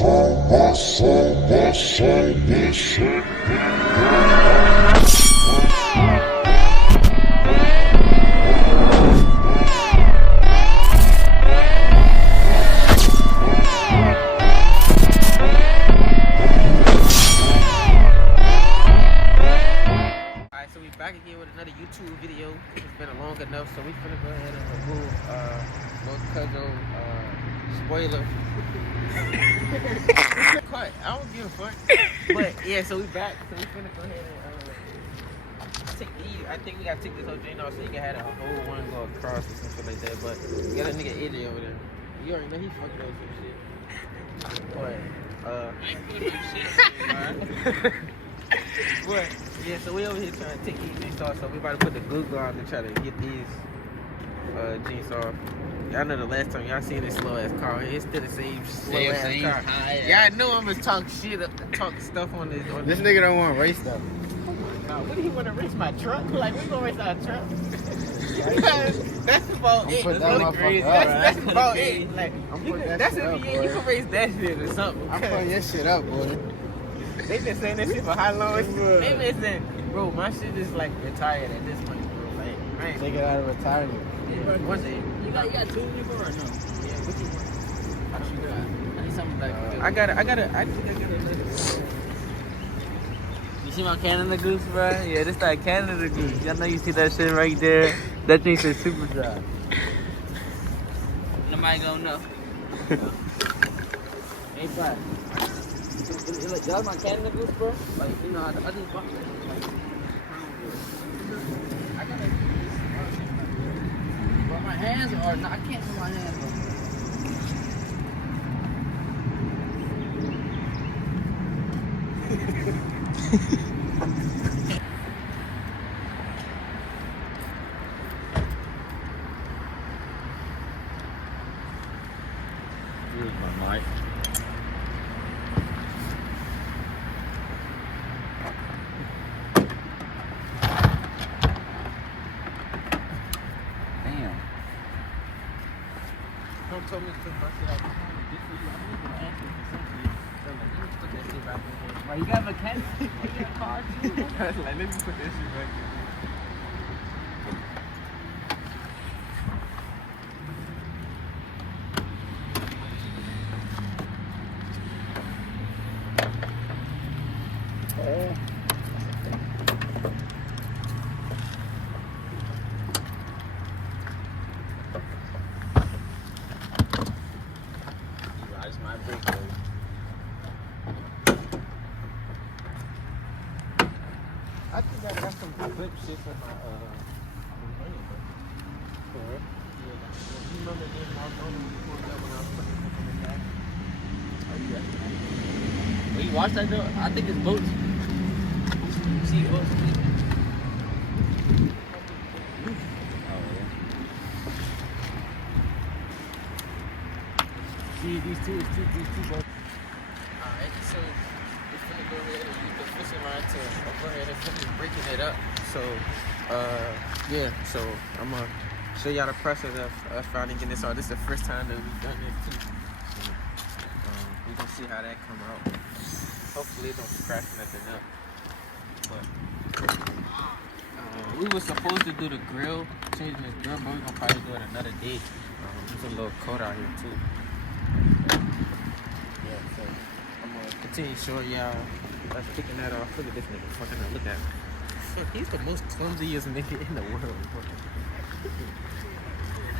So we back again with another YouTube video. It's been long enough, so we finna go ahead and remove most cousin spoiler. Cut. I don't give a fuck. But yeah, so we back. So we finna go ahead and take these. I think we gotta take this whole drain off so you can have a whole one go across or something like that. But we got a nigga AJ over there. You already know he fucked up some shit. But I ain't putting no shit. But yeah, so we over here trying to take these jeans off. So we about to put the glue on to try to get these jeans off. Y'all know the last time y'all seen this slow ass car, it's still the same slow ass car. Y'all know I'm gonna talk shit, talk stuff on this. This nigga don't want to race stuff. Nah, what do he want to race my truck? Like we gonna race our truck? That's about it. That's crazy. That's about it. Like that's if you can race that shit or something. I'm putting your shit up, boy. They been saying this shit for how long? They been saying, bro, my shit is like retired at this point, bro. Like, I ain't Take it out of retirement. Yeah, one day. You got two people right now. Yeah, what you want? I need something like I think I gotta. You see my Canada Goose, bro? Yeah, this that Canada Goose. Y'all know you see that shit right there? That thing says super dry. Nobody gonna know. Hey, bro. That's my Canada Goose, bro. Like, you know, I just bought it. I gotta use but my hands are not. I can't put my hands on. Here's my mic. Damn. Don't tell me to put my shit out. Why you got a mechanic? You got a car too? Like, let me put that shit back in. My brake, baby. I think I got some clip shit for my money, bro. For real? Yeah. You remember this Mark Roman before that when I was putting it on the back? Oh, you got it. Well, you watch that though? I think it's boats. You see boats? See, these two boats. Alright, so we're gonna go ahead and use the fishing line to go ahead and finish breaking it up. So, yeah, so I'm gonna show y'all the process of finally getting this out. This is the first time that we've done it too. So, we're gonna see how that come out. Hopefully it don't crash nothing up. But, we were supposed to do the grill, changing this grill, but we're gonna probably do it another day. There's a little cold out here too. Yeah, so I'm gonna continue showing y'all us picking that off. Look at this nigga fucking up. Look at him. Fuck, he's the most clumsiest nigga in the world.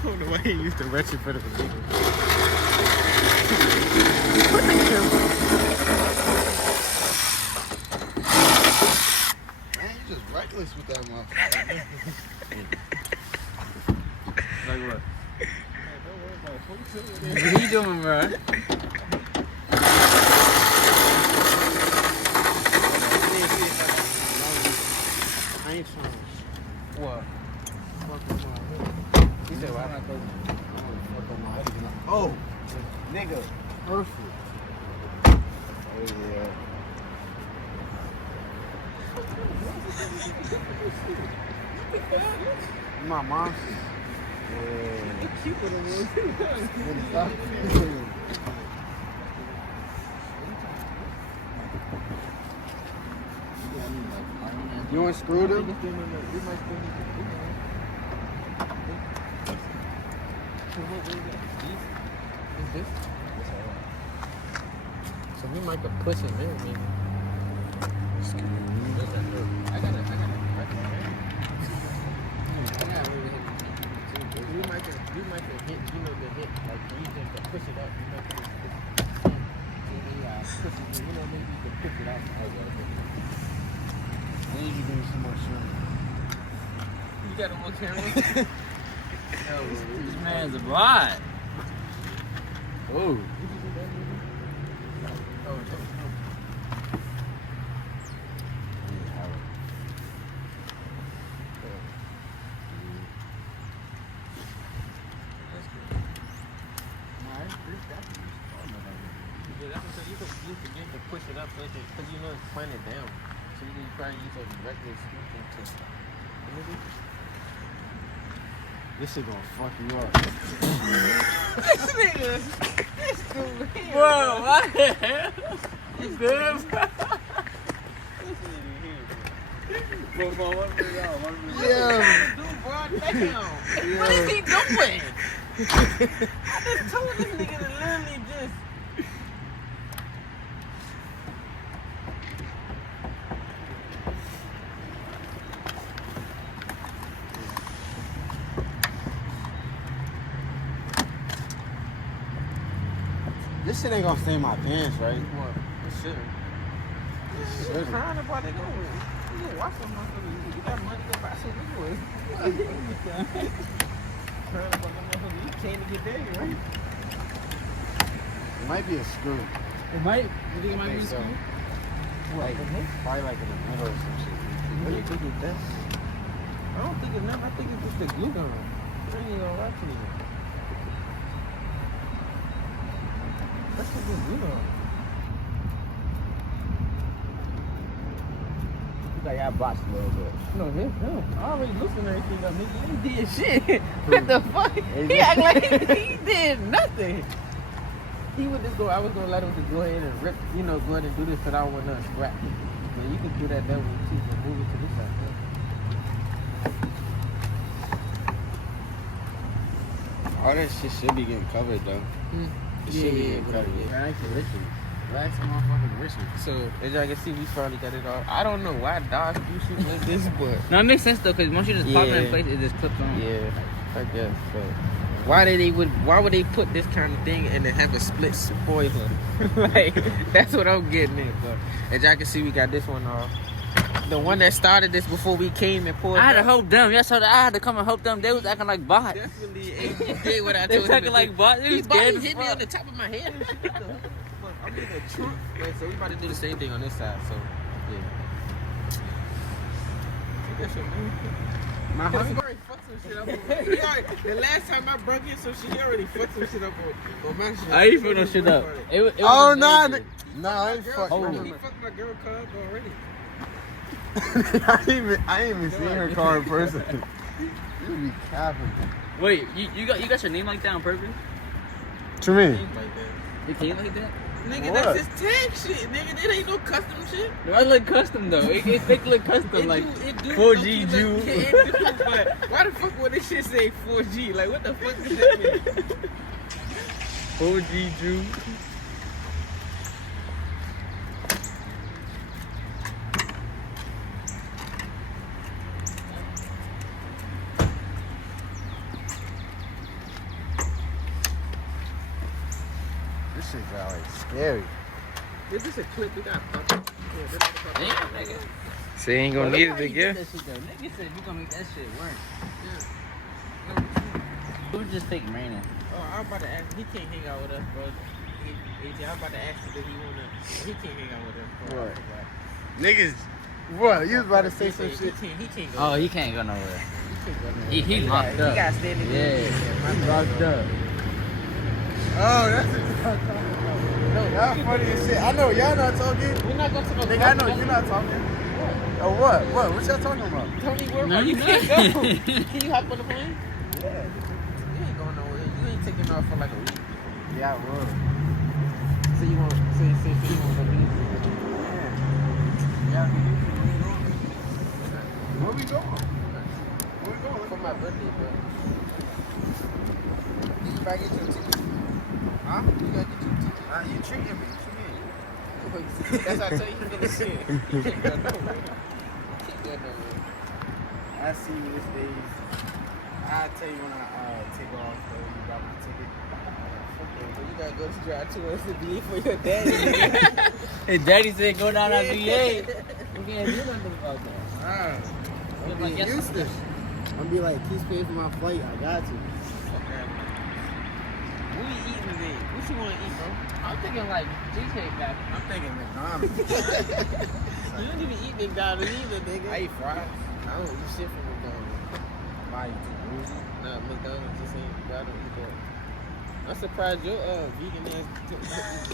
I don't know why he used to wretched for the nigga. Man, you just reckless with that motherfucker. Like what? What What you doing, bro? I ain't trying. What? Fuck with my hood. He said what? I wanna fuck on my hood. Oh, nigga. Perfect. Oh, yeah. My mom. Yeah. Cute little Stop. You unscrewed him? We might still need to do that. So what is it? These? Is this? So we might have push him in, maybe. I gotta right there. We might have hit, you know, the hit, like you just to push it up. You might have push it, you know, maybe you can push it up. I need you to do some more shit. You got him on camera? Yo, this man's a rod. Oh. You can get to push it up, because you know it's pointed down. So you can probably use a regular scoop to. This shit gonna fuck you up. This nigga, this stupid. Bro, what the hell? You good, bro? Yeah. Dude, bro, damn. What is he doing? I just told this nigga to literally just. This shit ain't gonna stay in my pants, right? What? It shouldn't. Shouldn't. Crying about it going. You watch them motherfuckers. You got money to buy some new Crying about them motherfuckers. You came to get dirty, right? It might be a screw. It might. You think it might be so. screw? Like, probably like in the middle or some shit. What do you think it's that? I don't think it's nothing. I think it's just the glue gun. I ain't gonna lie to you. That's just the glue gun. Like I botched a little bit. No, him. I already loosened everything up, nigga. He did shit. What the fuck? He act like he did nothing. He would just go, I was gonna let him just go ahead and rip, you know, go ahead and do this, but I want to scrap. Man, you can do that way too, but move it to this side. All that shit should be getting covered though. It should be getting covered. Yeah, I can listen. That's motherfucking Richard. So, as y'all can see, we finally got it all. I don't know why Dodge do shit like this, but. No, it makes sense though, because once you just pop it in place, it just clips on. Yeah, I guess. But why would they put this kind of thing and then have a split spoiler? Like, that's what I'm getting at. But as y'all can see, we got this one off. The one that started this before we came and pulled. I had to up. help them. Yeah, so I had to come and help them. They was acting like bots. Definitely did what I They told was him to acting like do. bots. They He was scared as hit me fuck. on the top of my head and shit. What the hell? I'm in the trunk. Wait, so we about to do the same thing on this side. So, yeah. Take that shit, man. My He husband. already fucked some shit up. The last time I broke in some shit, he already fucked some shit up on my shit. I ain't put no shit up. It was Oh nah, amazing. nah, I ain't fuck. He fucked my girl car up already. I ain't even seen her car in person. You be capping. Wait, you got your name like that on purpose? What you mean? Like that. You came like that? Nigga, What? that's his tag shit. Nigga, that ain't no custom shit. No, I look custom though. It look custom like 4G Jew. But why the fuck would this shit say 4G? Like, what the fuck does that mean? 4G Jew. This shit got like scary. Is this a clip we got popped? Yeah, this is the Damn, nigga. So you ain't gonna need it again. Nigga said we gonna make that shit work. It was just fake raining. Oh, I was about to ask. He can't hang out with us, bro. AJ, I was about to ask him if he wanna. He can't hang out with us, bro. What? Niggas. What? You was about to say some He shit? can't go. Oh, he can't go nowhere. He can't go nowhere. He locked up. He got standing. Yeah, locked up. Oh, that's what y'all talking about. Y'all funny as shit. I know y'all not talking. We're not going to no. Nigga, I know you're not talking. Oh, what? What? What y'all talking about? Tony, where No, you you can't not. go. Can you hop on the plane? Yeah. You ain't going nowhere. You ain't taking off for like a week. Yeah, I will. So you want? So you want to go do? Yeah. That's how I tell you for the shit. You can't go nowhere. Can't go nowhere. I see you these days. I'll tell you when I take off, though. You got my ticket. Okay, but you gotta go to drive to us to be for your daddy. His daddy said go down that VA. We can't do nothing about that. I'm Like, gonna be yes, Houston. I'm gonna be like, he's paying for my flight. I got you. Okay. What you eating today? What you want to eat, bro? I'm thinking like cheesecake back. I'm thinking McDonald's. You don't even eat McDonald's either, nigga. I eat fries. I don't eat shit from McDonald's. Why you too bougie? Nah, McDonald's just ain't. I don't eat that. I'm surprised your vegan ass took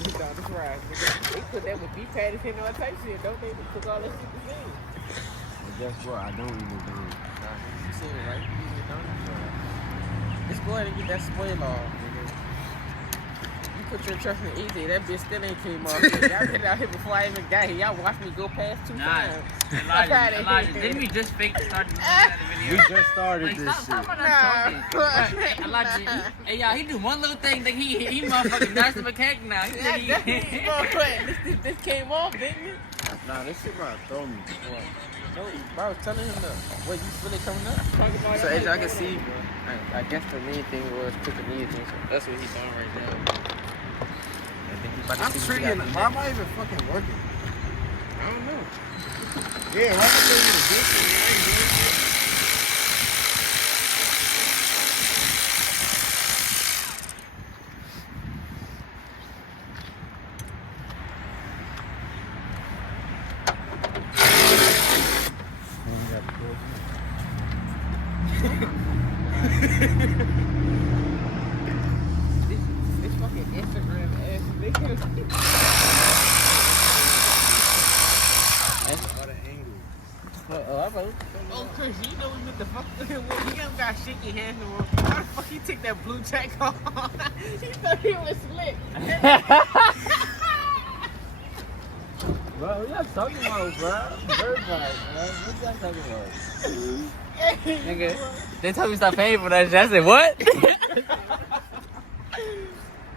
McDonald's fries. Nigga. They put that with beef patties and all type shit, don't they? They cook all that shit the same. Well, guess what? I don't eat McDonald's. Nah, you seen it, right? You eat McDonald's? Just go ahead and get that spoiler off, nigga. You put your trust in EJ, that bitch still ain't came off. Y'all get it out here before I even got here. Y'all watched me go past 2 times. Elijah, didn't we just fake start the We video? just started Like, this stop shit. about that talking. Right, Elijah, hey y'all, he do one little thing that he motherfucking nice to mechanic now. He said he, This came off, didn't it? Nah, this shit about to throw me. No, bro, I was telling him that. What, you really coming up? So as y'all can see, I guess the main thing was cooking these things. So that's what he's doing right now. I think he's about to I'm see what tricking. he got. Why am I even fucking working? I don't know. Yeah, why am I telling you to do shit? This fucking Instagram ass nigga. All the angles. Oh, Chris, you know what the fuck? He don't got shaky hands no more. How the fuck he take that blue jack off? He thought he was slick. bro, what y'all talking about, bro? Bird vibes, bro. What y'all talking about? Nigga, they told me to stop paying for that shit. I said, what?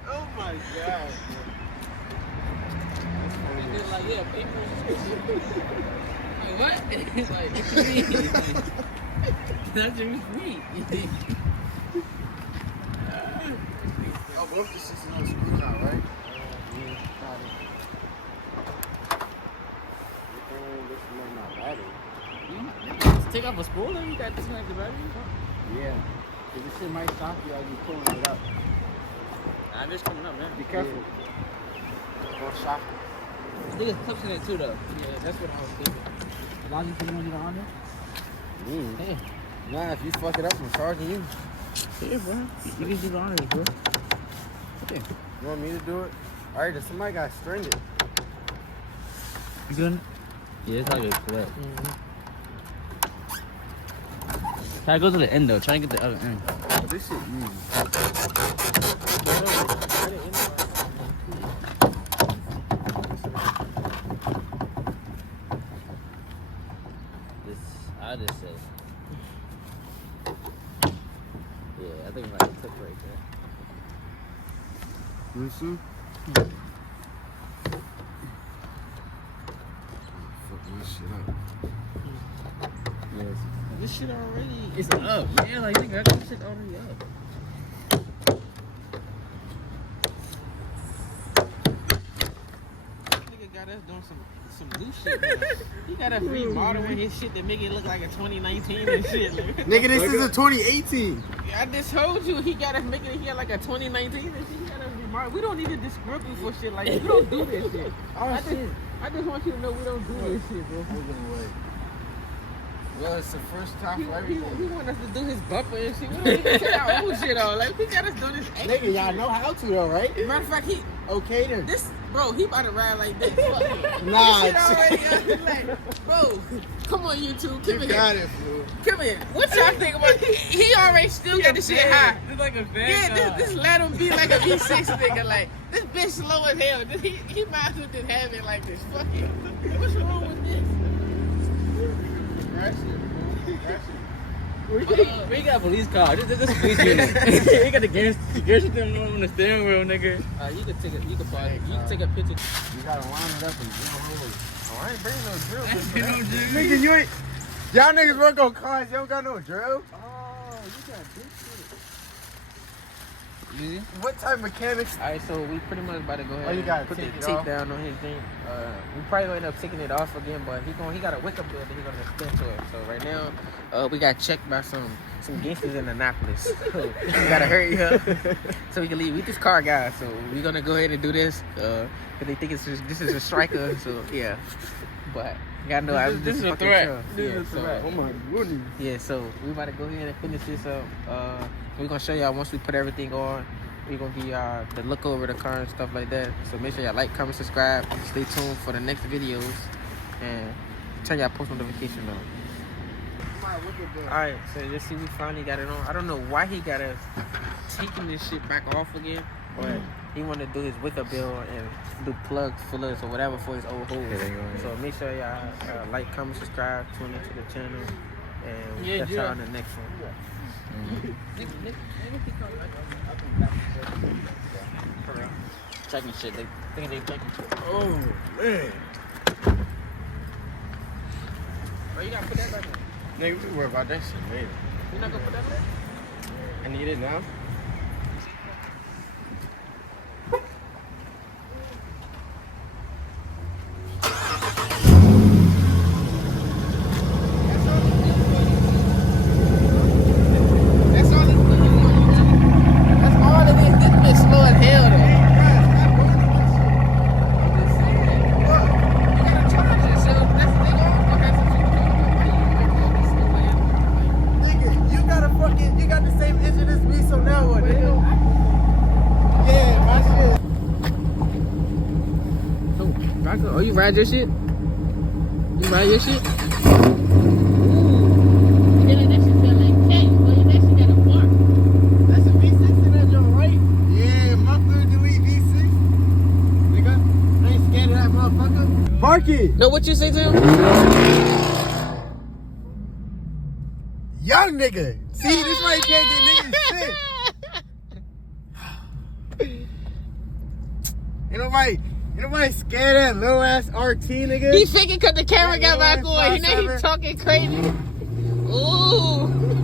Oh my god. Nigga, like, yeah, pay for it. Like, what? Like, what you mean? That's your sweet. Oh, both the systems on screw now, right? This might not matter. Take off a spool and you got disconnect the battery? Yeah. Cause this shit might stop you as you pulling it up. Nah, this coming up, man. Be careful. Or shock. I think it's clips in it too, though. Yeah, that's what I was thinking. Elijah, you want to get on there? Hey. Nah, if you fuck it up, I'm charging you. Yeah, bro. You can do the honors, bro. Okay. You want me to do it? Alright, then somebody got stranded. You doing it? Yeah, it's not good for that. Try to go to the end, though. Try to get the other end. Oh, this shit easy. This, I just say. Yeah, I think it's like a tip right there. You see? Fuck this shit up. Yes. This shit already. It's up. Yeah, like, nigga, I got this shit already up. Nigga got us doing some new shit, man. He got us remodeling his shit to make it look like a 2019 and shit. Like, Nigga, this is a 2018. I just told you he got us making it here like a 2019 and shit. He got us remodeling. We don't need to disrupt you for shit like that. We don't do this shit. I just want you to know we don't do this shit, bro. Well, it's the first time He, for he, everything. he want us to do his bumper and shit. We don't even take our own shit on. Like, he got us doing this extra Nigga, y'all know how to though, right? shit. Matter of fact, Okay then. this, bro, he about to ride like this. Fuck it. Nah, This shit already, like, bro, come on, YouTube. Come You here. got it, fool. Come here. What y'all think about he already still got this shit high. It's like a fan. Yeah, this let him be like a V6 nigga. Like, this bitch slow as hell. He might as well just have it like this. Fuck it. What's wrong with this? Aggressive, fool. Aggressive. We got a police car. This is a police unit. We got the gear system on the steering wheel, nigga. You can take a picture. You gotta line it up and drill holes. Oh, I ain't bringing no drill. Nigga, you ain't. Y'all niggas work on cars. You don't got no drill. Oh, you got big shit. Easy. What type of mechanics? Alright, so we pretty much about to go ahead Oh, you and gotta put the take it tape off? down on his thing. We probably gonna end up taking it off again, but he got a wickup bill that he gonna extend to it. So right now, we got checked by some gangsters in Annapolis. So we gotta hurry up so we can leave. We this car guy, so we gonna go ahead and do this. Cause they think this is a striker. So yeah, but you gotta know This is a fucking threat. chill. This Yeah, is a so- threat. Oh my goodness. Yeah, so we about to go ahead and finish this up. We're gonna show y'all once we put everything on. We're gonna give y'all the look over the car and stuff like that. So make sure y'all like, comment, subscribe. Stay tuned for the next videos and turn y'all post notification on. Alright, so you see we finally got it on. I don't know why he got us taking this shit back off again, but he wanted to do his wickup bill and do plugs, fillers, or whatever for his old holes. So make sure y'all like, comment, subscribe, tune into the channel, and we'll catch y'all on the next one. Checking shit. They think they checking shit. Oh man. Oh, you gotta put that back in. Nigga, we worry about that shit later. You not gonna put that back? I need it now. That's all it is. That's all it is. This bitch slow as hell though. I'm just saying. Look, you gotta charge it. So that's the thing. Okay, Nigga, you got the same engine as me, so now what, nigga? Yeah, my shit. Oh, you ride your shit? You ride your shit? That's a V6 in that joint, right? Yeah, muffler delete V6. Nigga, I ain't scared of that motherfucker. Park it! No, what you say to him? Young nigga! See, this why you can't get niggas shit. Ain't nobody scared of that little ass RT, nigga. He thinking cause the camera got back That on. He know he 5.7. talking crazy. Ooh.